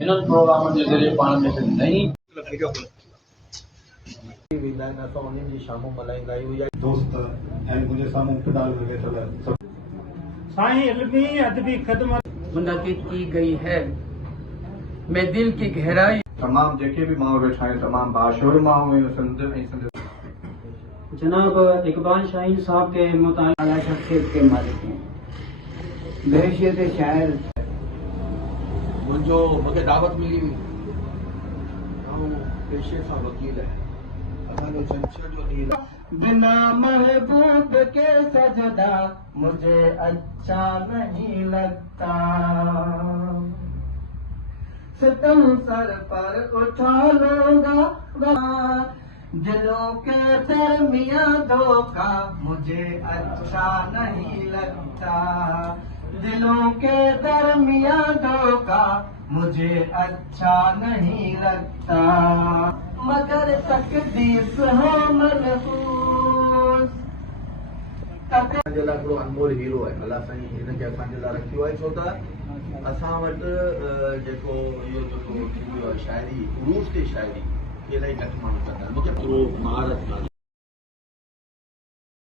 इन programme के ज़रिए पाण में नई शामों मल्हाईंदा आहियूं या दोस्त ऐं मुंहिंजे साम्हूं पिताल वेठल साईं इल्मी अदबी खिदमत मुनक़िद की गई है। मैं दिल की गहराई तमाम जेके भी माण्हू वेठा आहिनि तमाम बाशूर माण्हू आहिनि सिंध ऐं सिंध जनाब इकबाल शाहीन साहब के मुताला शख्सियत के मालिक हैं, बहैसियत शायर। मूंखे दावत मिली हुई पेशे सां वकील है असांजो छंछर जो ॾींहुं बिना महबूब के सजदा मुझे अच्छा नहीं लगता। सितम सर पर उठा लूंगा दिलों के दरमियां धोखा मुझे अच्छा नहीं लगता। दिलों के दरमियां धोखा मुझे अच्छा नहीं लगता। मगर तकदीस हो मनहूस असांजे लाइ हिकिड़ो अनमोल हीरो आहे। अलाह साईं हिनखे असांजे लाइ रखियो आहे छो त असां वटि जेको इहो जेको थी वियो आहे शाइरी उरूस ते शाइरी इलाही घटि माण्हू कंदा आहिनि। मूंखे महारत